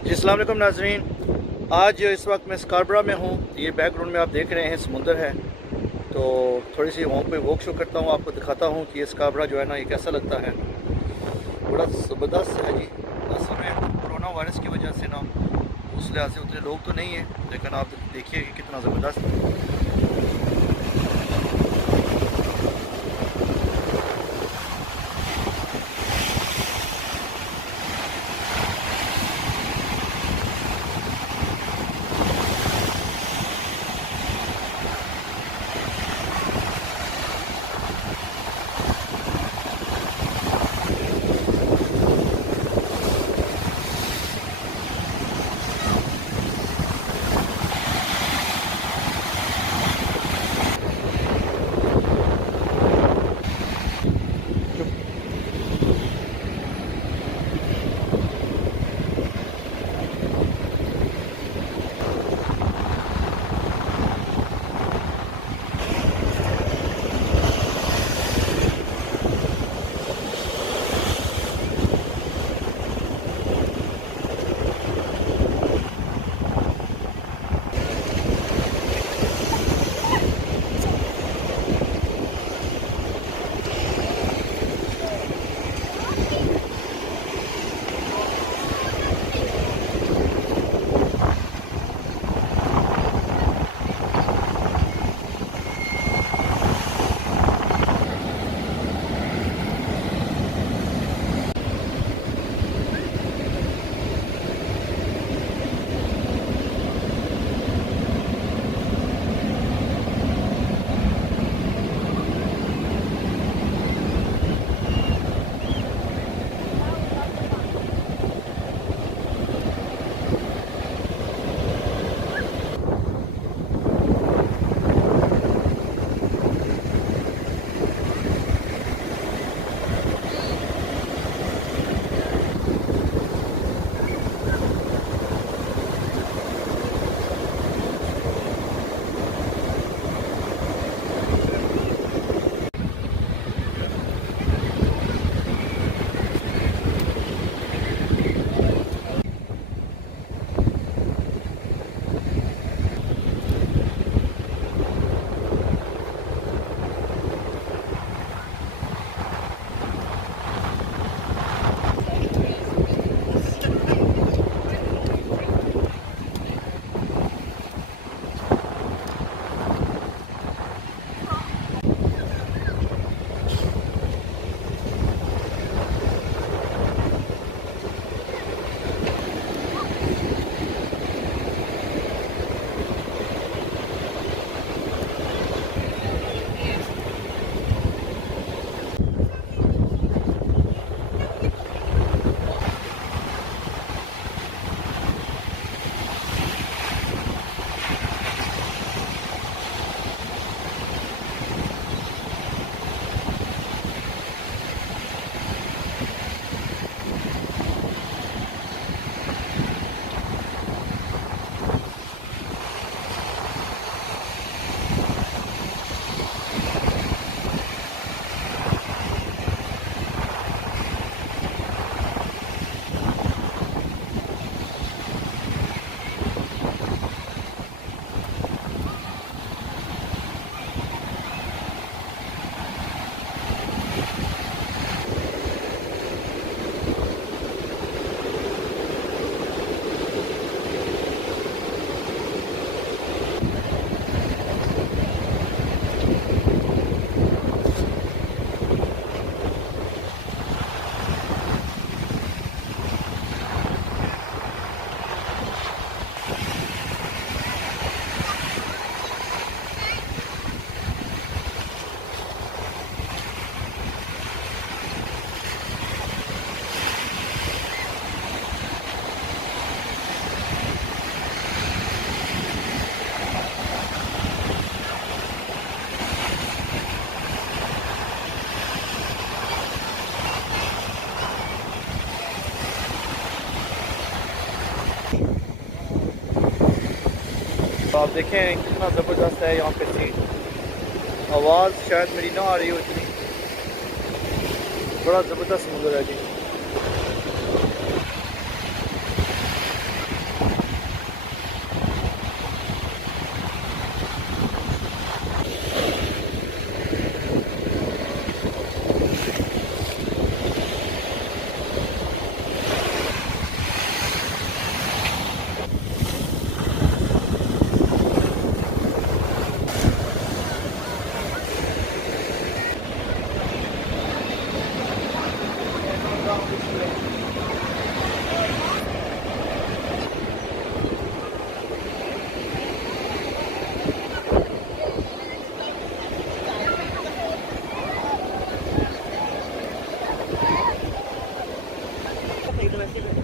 जी अस्सलाम वालेकुम नाजरीन। आज इस वक्त मैं स्कारबरा में हूँ। ये बैकग्राउंड में आप देख रहे हैं समुंदर है। तो थोड़ी सी वहाँ पे वॉक शो करता हूँ, आपको दिखाता हूँ कि ये स्कारबरा जो है ना ये कैसा लगता है। बड़ा ज़बरदस्त है जी। असल में कोरोना वायरस की वजह से ना उस लिहाज से उतने लोग तो नहीं हैं, लेकिन आप देखिए कि कितना ज़बरदस्त है। तो आप देखें कितना ज़बरदस्त है यहाँ पे सीन। आवाज़ शायद मेरी ना आ रही हो इतनी। बड़ा ज़बरदस्त समुंदर है जी।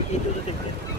इधर उधर देखते हैं।